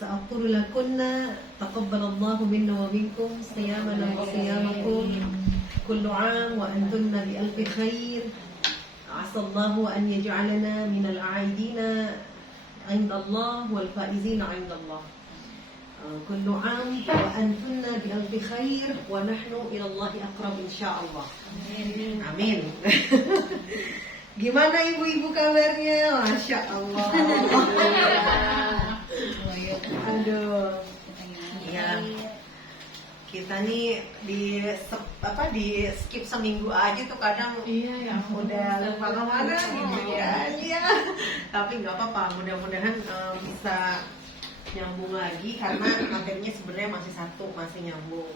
سأقول لكن تقبل الله منا ومنكم صيامنا وصيامكم كل عام وأنتن بألف خير. عسى الله أن يجعلنا من العائدين عند الله والفائزين عند الله. كل عام وأنتن بألف خير ونحن إلى الله أقرب إن شاء الله. Amin. Gimana ibu-ibu kabarnya? Masya Allah. Aduh. Ya. Kita nih di skip seminggu aja tuh kadang udah lupa kemana gitu ya. Iya. Tapi nggak apa-apa. Mudah-mudahan bisa nyambung lagi karena materinya sebenarnya masih satu, masih nyambung.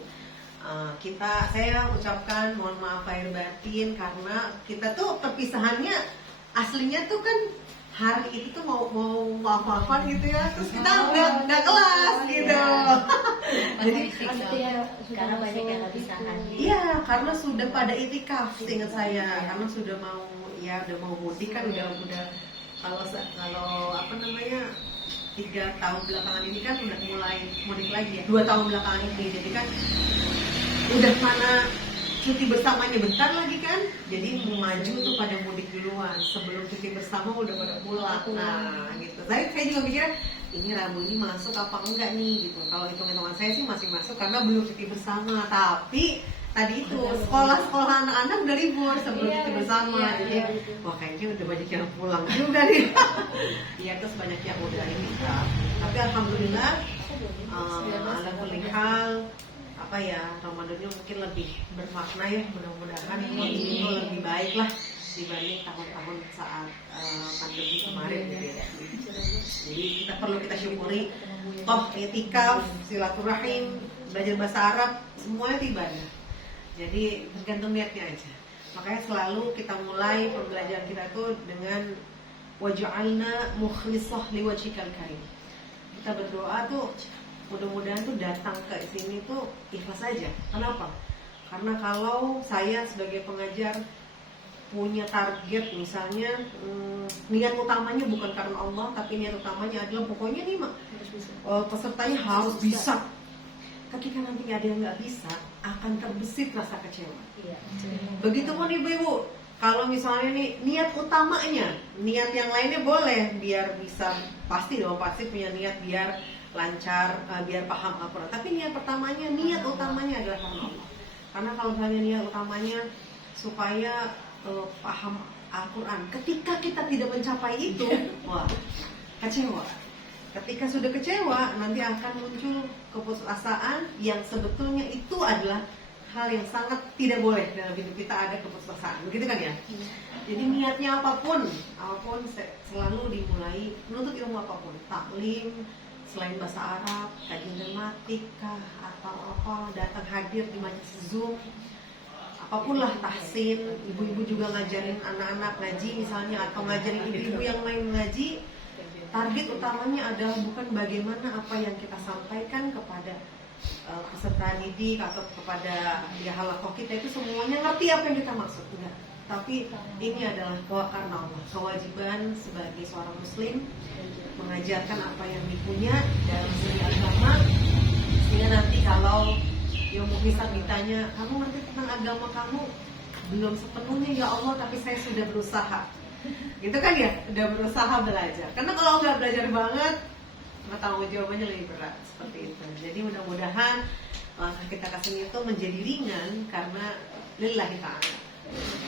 Saya ucapkan mohon maaf lahir batin karena kita tuh perpisahannya aslinya tuh kan hari itu tuh mau apa gitu ya, terus kita nggak kelas gitu. Jadi karena banyak yang nggak bisa hadir. Iya, karena sudah pada itikaf, ingat saya, karena sudah mau mudik kan udah kalau 3 tahun belakangan ini kan udah mulai mudik lagi ya, 2 tahun belakangan ini, jadi kan udah mana cuti bersamanya bentar lagi kan, jadi mau maju tuh pada mudik duluan sebelum cuti bersama udah pada pulang. Nah gitu, saya juga mikirnya ini Rabu ini masuk apa enggak nih gitu. Kalau hitung-hitungan saya sih masih masuk karena belum cuti bersama, tapi tadi itu sekolah anak-anak udah libur sebelum cuti bersama, jadi wah kayaknya udah banyak yang pulang juga nih. Iya, terus banyak yang udah ini kan. Tapi alhamdulillah ala kulli hal Ramadannya mungkin lebih bermakna ya, mudah-mudahan ini lebih baik lah dibanding tahun-tahun saat pandemi kemarin gitu ya. Jadi kita syukuri toh itikaf, silaturahim, belajar bahasa Arab, semuanya itu ibadah. Jadi tergantung niatnya aja. Makanya selalu kita mulai pembelajaran kita tuh dengan waj'alna mukhlisah liwajhikal karim. Kita berdoa tuh mudah-mudahan tuh datang ke sini tuh ikhlas aja. Kenapa? Karena kalau saya sebagai pengajar punya target misalnya niat utamanya bukan karena Allah, tapi niat utamanya adalah pokoknya nih pesertanya harus bisa. Ketika nanti ada yang nggak bisa, akan terbesit rasa kecewa. Begitupun ibu-ibu, kalau misalnya nih niat utamanya, niat yang lainnya boleh biar bisa, pasti punya niat biar lancar, biar paham Al-Quran. Tapi niat utamanya adalah karena Allah. Karena kalau misalnya niat utamanya supaya paham Al-Quran, ketika kita tidak mencapai itu, wah kecewa. Ketika sudah kecewa, nanti akan muncul keputusasaan yang sebetulnya itu adalah hal yang sangat tidak boleh dalam hidup kita, ada keputusasaan, begitu kan ya? Jadi niatnya apapun selalu dimulai menuntut ilmu apapun, taklim, selain bahasa Arab, kajian gramatik kah, atau apa, datang hadir di majelis Zoom, apapun lah, tahsin, ibu-ibu juga ngajarin anak-anak ngaji misalnya, atau ngajarin ibu-ibu yang lain ngaji. Target utamanya adalah bukan bagaimana apa yang kita sampaikan kepada peserta didik atau kepada halaqah kita itu semuanya ngerti apa yang kita maksud, enggak. Tapi ini adalah karena Allah, kewajiban sebagai seorang muslim mengajarkan apa yang dipunya dalam segi agama, sehingga nanti kalau Yaumul Hisab ditanya, kamu ngerti tentang agama kamu? Belum sepenuhnya ya Allah, tapi saya sudah berusaha. Gitu kan ya, udah berusaha belajar. Karena kalau nggak belajar banget, tanggung jawabannya lebih berat seperti itu. Jadi mudah-mudahan langkah kita kesini itu menjadi ringan karena lillahi ta'ala.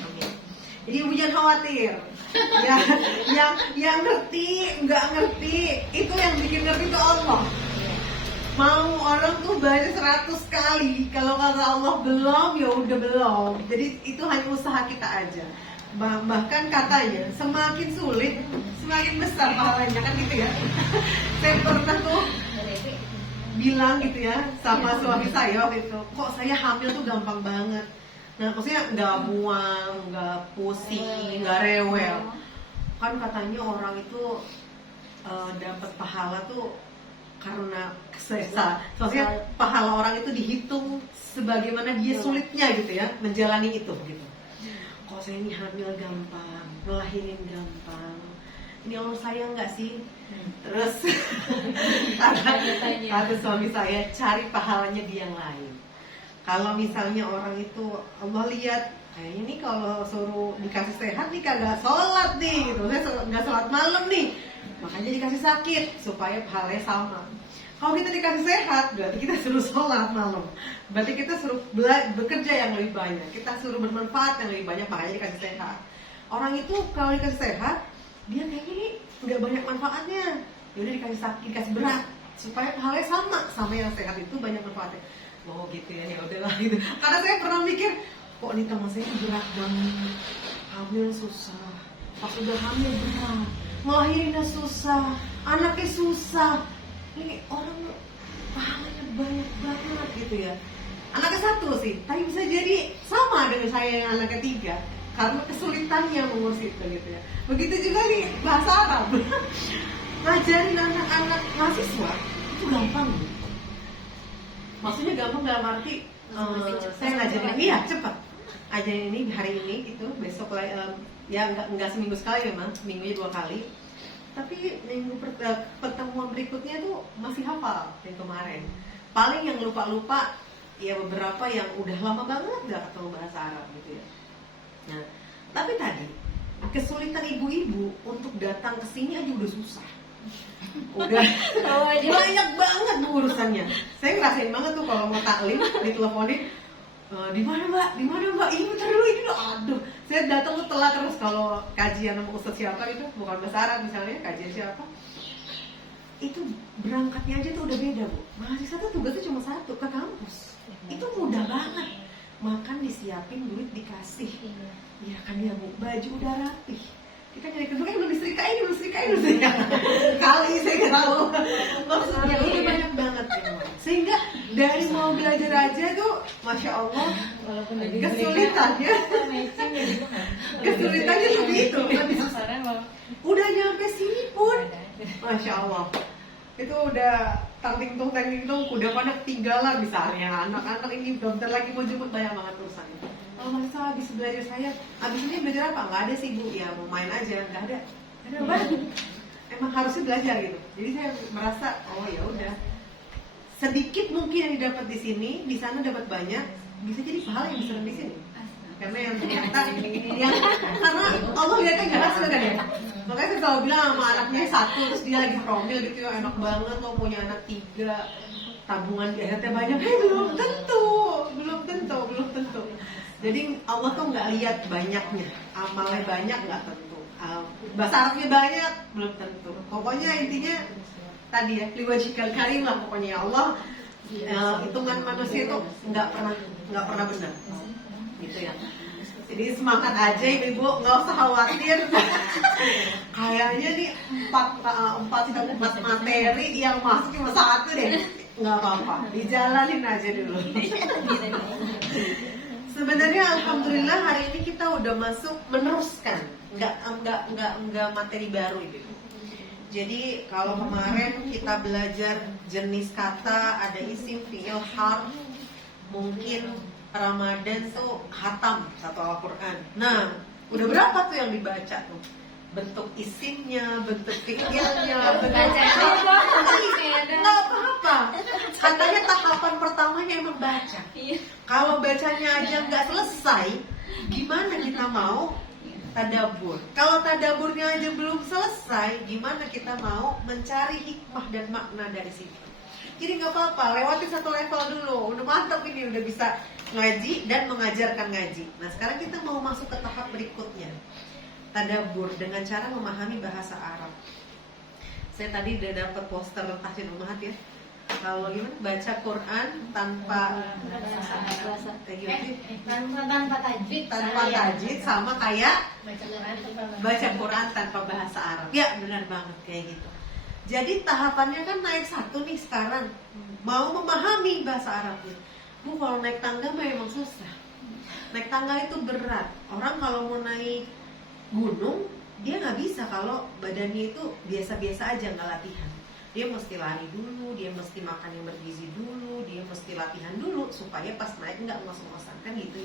Amin. Jadi ibu jangan khawatir. Ya, yang ngerti, nggak ngerti, itu yang bikin ngerti itu Allah. Mau orang tuh baca 100 kali, kalau kata Allah belum, ya udah belum. Jadi itu hanya usaha kita aja. Bahkan katanya semakin sulit semakin besar pahalanya, kan gitu ya. Saya pernah tuh bilang gitu ya sama suami saya waktu itu, kok saya hamil tuh gampang banget. Nah maksudnya nggak mual, nggak pusing, nggak rewel. Kan katanya orang itu dapat pahala tuh karena kesesa. Maksudnya pahala orang itu dihitung sebagaimana dia sulitnya gitu ya menjalani itu gitu. Kok saya ini hamil gampang, ngelahirin gampang, ini Allah sayang nggak sih? Terus pahalanya. Kata suami saya, cari pahalanya di yang lain. Kalau misalnya orang itu Allah lihat, kayaknya nih kalau suruh dikasih sehat nih kagak sholat nih, gitu. Saya nggak sholat malam nih, makanya dikasih sakit supaya pahalanya sama. Kalau kita dikasih sehat, berarti kita suruh sholat malam. Berarti kita suruh bekerja yang lebih banyak, kita suruh bermanfaat yang lebih banyak, makanya dikasih sehat. Orang itu kalau dikasih sehat, dia kayaknya nih nggak banyak manfaatnya. Yaudah dikasih sakit, dikasih berat, supaya pahalanya sama yang sehat itu banyak manfaatnya. Oh gitu ya udahlah gitu. Karena saya pernah mikir, kok nih teman saya berat banget, hamil susah, pas udah hamil berat, ngelahirinnya susah, anaknya susah. Ini orang pahalanya banyak banget gitu ya. Anaknya satu sih, tapi bisa jadi sama dengan saya yang anak ketiga karena kesulitannya mengurus itu gitu ya. Begitu juga nih bahasa Arab. Ngajarin anak-anak mahasiswa itu gampang. Maksudnya gampang dalam arti saya ngajarin iya cepat. Ajarin ini hari ini gitu, besok ya enggak seminggu sekali memang, seminggunya 2 kali. Tapi minggu pertemuan berikutnya tuh masih hafal yang kemarin. Paling yang lupa-lupa ya beberapa yang udah lama banget gak ketemu bahasa Arab gitu ya. Nah, tapi tadi kesulitan ibu-ibu untuk datang ke sini aja udah susah. Udah banyak banget tuh urusannya. Saya ngerasain banget tuh kalau mau taklim diteleponin, di mana mbak, ini bentar dulu ini loh, aduh, saya datang tuh telat terus kalau kajian sama ustadz siapa itu bukan bahasa Arab misalnya, kajian siapa itu berangkatnya aja tuh udah beda bu. Mahasiswa tuh tugasnya cuma satu, ke kampus. Itu mudah banget, makan disiapin, duit dikasih, ya kan ya bu, baju udah rapih, kita nyari kedua belum disetrikain kali saya nggak tahu maksudnya udah banyak banget ya. Sehingga dari mau belajar aja tuh masya Allah kesulitannya lebih itu udah nyampe sini pun masya Allah itu udah tangting tung udah pada ketinggalan misalnya anak-anak ini bentar lagi mau jemput banyak banget urusannya. Kalau masa habis belajar saya, habis ini belajar apa? Nggak ada sih bu, ya mau main aja, nggak ada banget. Emang harusnya belajar gitu. Jadi saya merasa, oh ya udah, sedikit mungkin yang didapat di sini, di sana dapat banyak, bisa jadi pahala yang besar di sini. Karena yang ternyata, karena Allah lihatnya nggak hasil kan ya. Makanya saya selalu bilang sama anaknya 1, terus dia lagi promil gitu ya, enak banget lo punya anak 3, tabungan di akhirnya banyak, belum tentu. Jadi Allah tuh nggak lihat banyaknya, amalnya banyak nggak tentu, bahasa Arabnya banyak belum tentu. Pokoknya intinya tadi ya, liwajhikal karim lah pokoknya ya Allah. Hitungan manusia itu nggak pernah benar, gitu ya. Jadi semangat aja ibu, nggak usah khawatir. Kayaknya nih 4 materi yang masuk cuma 1 deh, nggak apa-apa, dijalanin aja dulu. Sebenarnya alhamdulillah hari ini kita udah masuk meneruskan, nggak materi baru itu. Jadi kalau kemarin kita belajar jenis kata, ada isim, fi'il, harf, mungkin Ramadan tuh khatam 1 Al-Quran. Nah, udah berapa tuh yang dibaca tuh? Bentuk isimnya, bentuk fi'ilnya, bentuk nggak apa-apa. Katanya tahapan pertamanya emang baca. Kalau bacanya aja nggak selesai, gimana kita mau tadabur? Kalau tadaburnya aja belum selesai, gimana kita mau mencari hikmah dan makna dari situ? Jadi nggak apa-apa, lewatin 1 level dulu. Udah mantap ini, udah bisa ngaji dan mengajarkan ngaji. Nah sekarang kita mau masuk ke tahap berikutnya, tadabur dengan cara memahami bahasa Arab. Saya tadi udah dapat poster tahsin ummahat ya. Kalau gimana baca Quran tanpa tajwid sama kayak baca Quran tanpa bahasa Arab. Ya benar banget kayak gitu. Jadi tahapannya kan naik 1 nih sekarang, mau memahami bahasa Arabnya. Bu kalau naik tangga memang susah. Naik tangga itu berat. Orang kalau mau naik gunung dia nggak bisa kalau badannya itu biasa-biasa aja, nggak latihan. Dia mesti lari dulu, dia mesti makan yang bergizi dulu, dia mesti latihan dulu supaya pas naik nggak ngos-ngosan kan gitu.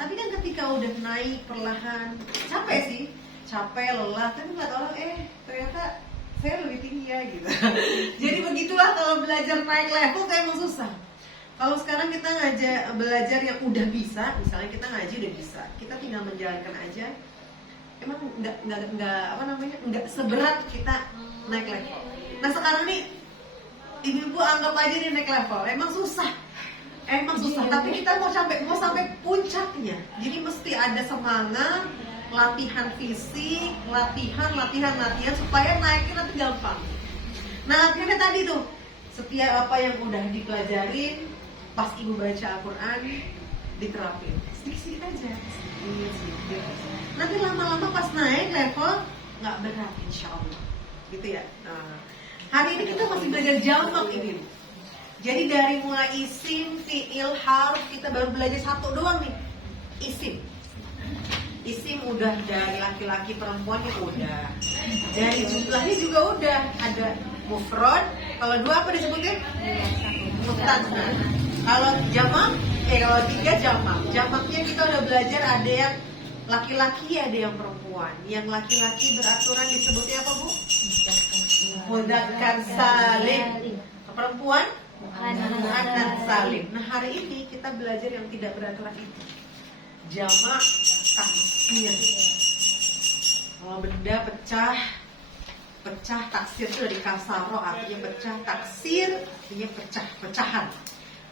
Tapi kan ketika udah naik perlahan, capek sih, lelah, tapi nggak tahu ternyata saya lebih tinggi ya gitu. Jadi begitulah kalau belajar naik level tuh emang susah. Kalau sekarang kita belajar yang udah bisa, misalnya kita ngaji udah bisa, kita tinggal menjalankan aja. Emang nggak seberat kita naik level. Nah sekarang nih ibu-ibu anggap aja nih naik level, emang susah, tapi kita mau sampai puncaknya. Jadi mesti ada semangat, latihan fisik, latihan supaya naiknya nanti gampang. Nah latihannya tadi tuh, setiap apa yang udah dipelajarin pas ibu baca Al-Quran diterapin sedikit aja, sedikit. Nanti lama-lama pas naik level nggak berat insya Allah, gitu ya. Nah, hari ini kita masih belajar jamak ini. Jadi dari mulai isim, fiil, harf, kita baru belajar satu doang nih, isim. Isim udah dari laki-laki perempuannya udah, dari jumlahnya juga udah ada mufrad. Kalau dua apa disebutnya? Mutanna. Kalau jamak, kalau tiga jamak. Jamaknya kita udah belajar ada yang laki-laki, ada yang perempuan. Yang laki-laki beraturan disebutnya apa, Bu? Mudzakkar salim. Perempuan? Muannas salim. Nah hari ini kita belajar yang tidak beraturan itu. Jamak taksir. Kalau benda pecah taksir itu dari kasaro, artinya pecah. Taksir artinya pecahan.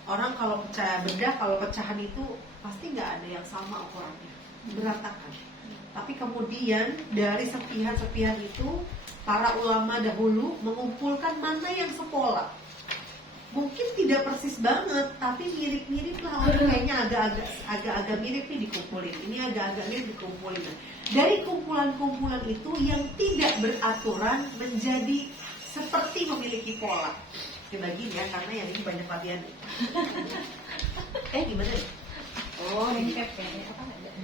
Orang kalau benda kalau pecahan itu pasti nggak ada yang sama ukurannya, berantakan. Tapi kemudian dari serpihan-serpihan itu para ulama dahulu mengumpulkan mana yang sepola. Mungkin tidak persis banget, tapi mirip-mirip lah. Kayaknya agak-agak mirip nih dikumpulin. Ini agak-agak mirip dikumpulin. Dari kumpulan-kumpulan itu yang tidak beraturan menjadi seperti memiliki pola. Dibagi ya, karena yang ini banyak latihan. Gimana? Oh, ini ya.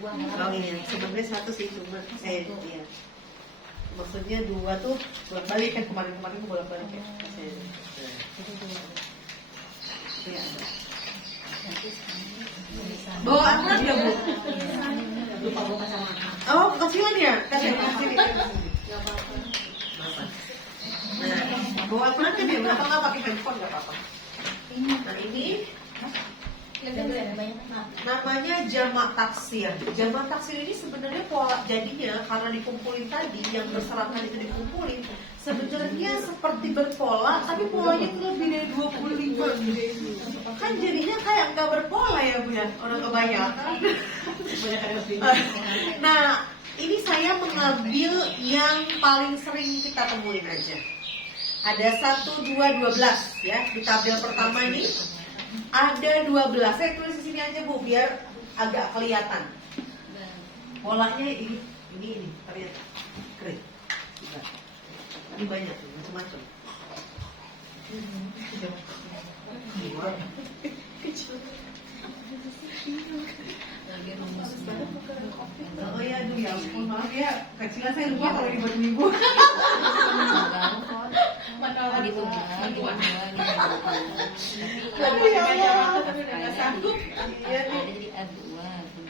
Oh iya, sebenarnya satu sih cuma iya. Maksudnya dua tuh bolak-balik kan, kemarin tuh bolak-balik ya. Iya. Bawa anak ya, Bu? Lupa bawa kacamata. Oh, kecilan ya? Kasih. Nah, bawa anak kan ya, kenapa nggak pakai handphone, nggak apa-apa. Nah ini namanya jamak taksir. Jamak taksir ini sebenarnya pola jadinya karena dikumpulin tadi, yang berserakan itu dikumpulin, sebenarnya seperti berpola, tapi polanya itu lebih dari 25. Kan jadinya kayak nggak berpola ya, Bu ya, orang kebanyakan. Nah, ini saya mengambil yang paling sering kita temuin aja. Ada 1, 2, 12 ya. Di tabel pertama ini ada 12. Saya tulis di sini aja, Bu, biar agak kelihatan. Polanya ini ternyata keren. Ini banyak macam-macam. Oh ya, aduh ya ampun, maaf ya, kecilan saya lupa kalau dibuat minggu.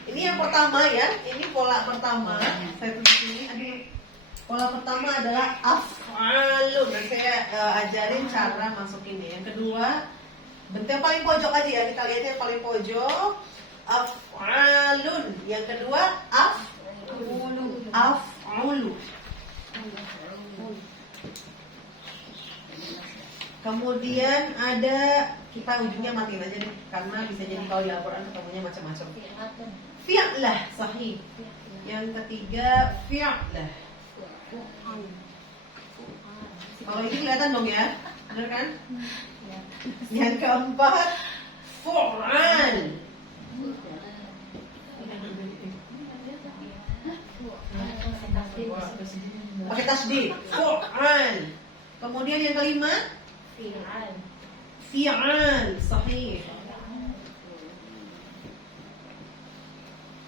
Ini yang pertama ya, ini pola pertama. Saya tulis ini. Pola pertama adalah af'alun. Dan saya ajarin cara masukinnya. Yang kedua, bentuk yang paling pojok aja ya, kita lihatnya yang paling pojok. Af'alun. Yang kedua, af'ulu. Kemudian ada, kita ujungnya matiin aja deh, karena bisa jadi kalau di Al-Quran ketemunya macam-macam. Fi'lah, sahih. Yang ketiga, fi'lah. Kalau ini kelihatan dong ya, benar kan? Yang keempat, fu'al. Pakai tasdid, fu'al. Kemudian yang kelima, fi'al, sahih.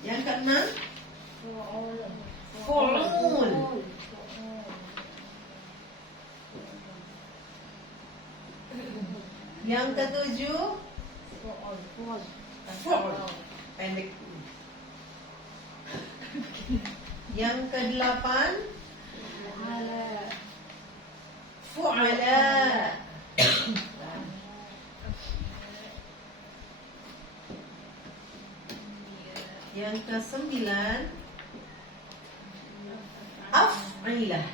Yang keenam, fu'ul. Yang ketujuh, fu'ul, pendek. Yang kedelapan, fu'ala. Yang ke-9 af'ilah.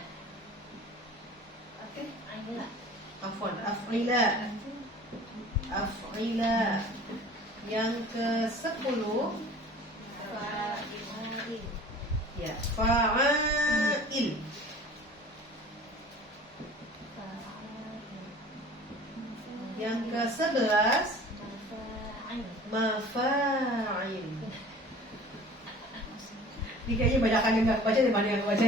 Afwan, af'ilah. Af'ilah. Yang ke-10 ya, fa'il. Yang ke-11 mafa'il. Ini kayaknya banyakan yang gak baca daripada yang baca.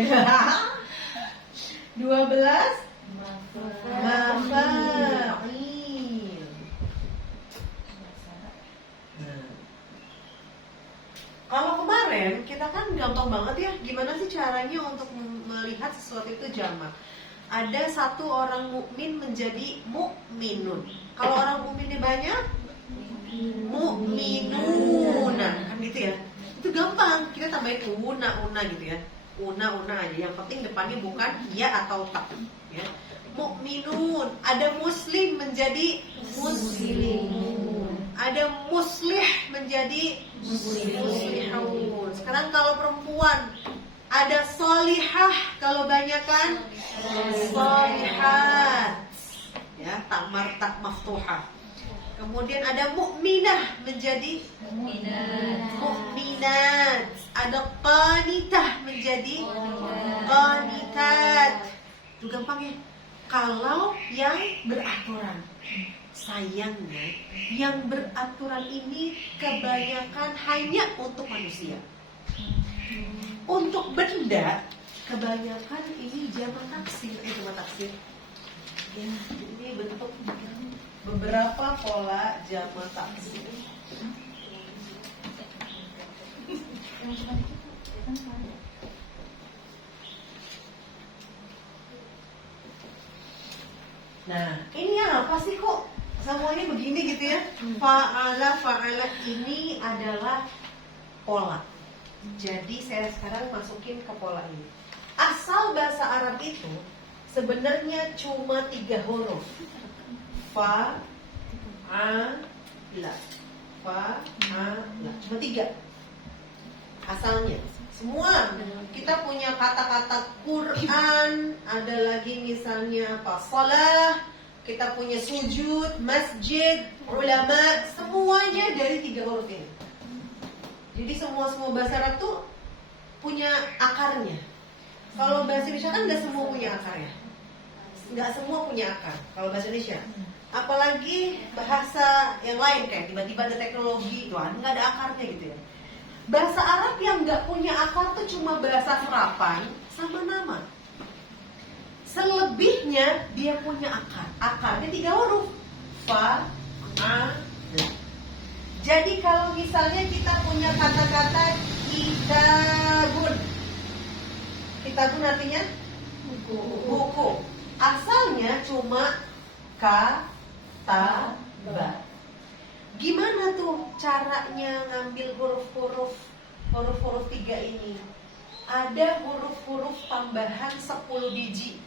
12 mafa'il. Kalau kemarin kita kan gampang banget ya, gimana sih caranya untuk melihat sesuatu itu jamak. Ada satu orang mukmin menjadi mukminun. Kalau orang mukminnya banyak, mukminuna, kan gitu ya. Itu gampang, kita tambahin una gitu ya. Una aja. Yang penting depannya bukan ya atau tak. Ya. Mukminun. Ada muslim menjadi muslimun. Ada muslih menjadi muslihun. Sekarang kalau perempuan ada solihah, kalau banyak kan solihat. Ya, tak maftuhah. Kemudian ada mukminah menjadi mukminat. Ada qanitah menjadi qanitat. Itu gampang ya. Kalau yang beraturan. Sayangnya yang beraturan ini kebanyakan hanya untuk manusia. Untuk benda kebanyakan ini jamak taksir. Jamak taksir. Ya, ini bentuk beberapa pola jamak taksir. Nah, ini apa sih kok semuanya begini gitu ya? Fa'ala ini adalah pola. Jadi saya sekarang masukin ke pola ini. Asal bahasa Arab itu sebenarnya cuma 3 huruf. Fa'ala. Fa'ala. Cuma 3. Asalnya. Semua kita punya kata-kata Quran, ada lagi misalnya apa? Salah, kita punya sujud, masjid, ulama, semuanya dari 3 huruf ini. Jadi semua bahasa Arab tuh punya akarnya. Kalau bahasa Indonesia kan nggak semua punya akar ya, nggak semua punya akar. Kalau bahasa Indonesia, apalagi bahasa yang lain kayak tiba-tiba ada teknologi, itu nggak ada akarnya gitu ya. Bahasa Arab yang nggak punya akar tuh cuma bahasa serapan sama nama. Selebihnya dia punya akar. Akarnya 3 huruf. Fa, a, la. Jadi kalau misalnya kita punya kata-kata kitabun. Kitabun artinya buku. Asalnya cuma kata ba. Gimana tuh caranya ngambil huruf-huruf 3 ini? Ada huruf-huruf tambahan 10 biji.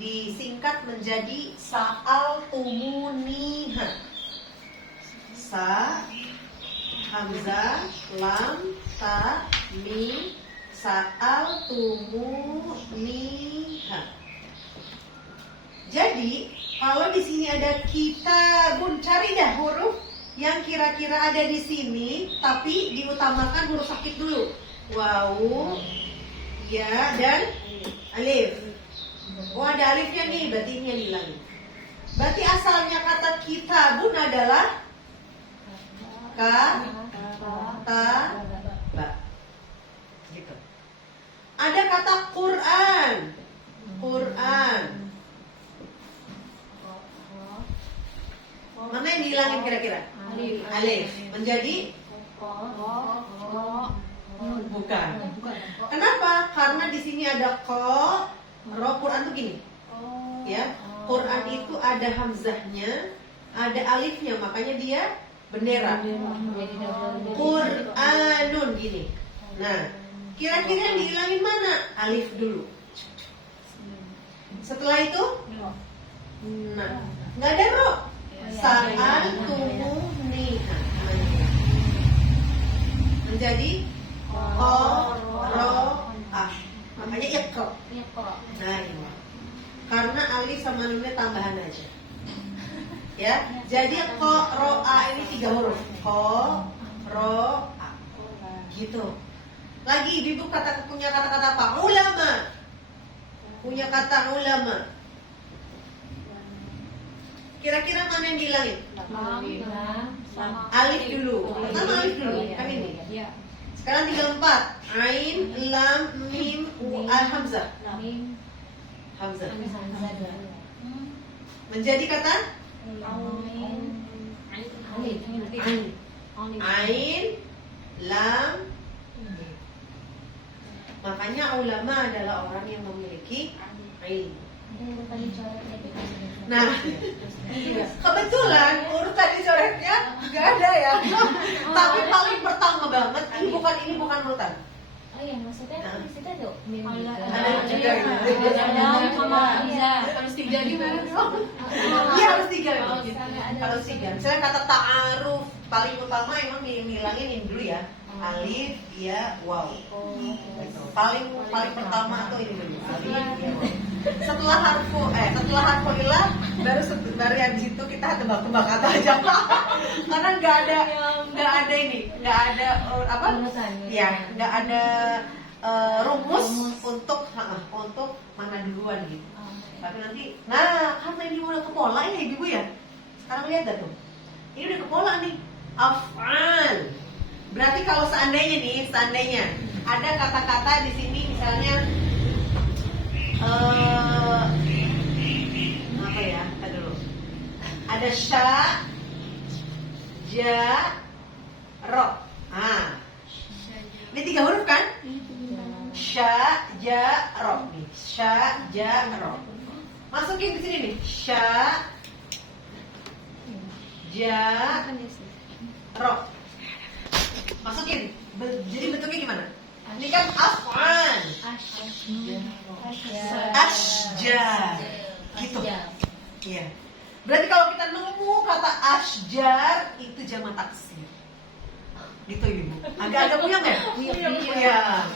Disingkat menjadi sa'altumuniha. Sa, hamzah, lam, ta, mim, sa'altumuniha. Jadi kalau di sini ada kitabun, cari dah huruf yang kira-kira ada di sini, tapi diutamakan huruf sakit dulu. Wawu, ya dan alif. Oh ada alifnya nih, berarti ini yang dihilangin. Berarti asalnya kata kitabun adalah kata ba. Gitu. Ada kata Quran. Quran. Mana yang dihilangin kira-kira? Alif. Menjadi bukan. Kenapa? Karena di sini ada ko. Roh Quran tuh gini. Ya. Quran itu ada hamzahnya, ada alifnya, makanya dia bendera. Quranun gini. Nah, kira-kira yang dihilangin mana? Alif dulu. Setelah itu, nah, nggak ada roh. Sa'altumuniha. menjadi qoro'a. Makanya iqra. Nah, ini. Karena alif sama nunnya tambahan aja. Ya, jadi qoro'a ini 3 huruf. Qoro'a. Gitu. Lagi ibu punya kata-kata apa? Ulama. Punya kata ulama. Kira-kira mana yang dihilangin? Alif dulu. Pertama alif dulu. Kan ini. Sekarang tinggal 4. Ain, lam, mim, hamzah. Hamzah. Menjadi kata? Ain, lam. Makanya ulama adalah orang yang memiliki ilmu. Nah, kebetulan urutan di coretnya nggak ada ya. Tapi paling pertama banget ini bukan urutan. Oh iya, maksudnya di situ ada Ada juga gitu. Harus 3 gimana? Iya harus 3 memang. Harus 3. Misalnya kata ta'aruf paling utama emang ngilangin ini dulu ya. Alif, ya, waw. Paling pertama tuh ini dulu. Alif, ya, waw. Setelah harfu ilah baru yang di situ kita tebak-tebak kata aja. Karena nggak ada ini, nggak ada apa? Ya, nggak ada rumus untuk mana duluan gitu. Tapi nanti, karena ini udah ke pola ya ibu ya. Sekarang lihat dah tuh, ini udah ke pola nih. Af'al. Berarti kalau seandainya ada kata-kata di sini misalnya apa ya? Tadi dulu. Ada sya, ja, ro. Ini 3 huruf kan? Sya, ja, ro. Nih, sya, ja, ro. Masukin di sini nih. Sya, ja, ro. Masukin. Jadi bentuknya gimana? Ini kan af'al. Ashjar. Gitu. Iya. Berarti kalau kita nemu kata ashjar itu jamak taksir. Gitu ibu. Agak-agak puyeng ya? Iya.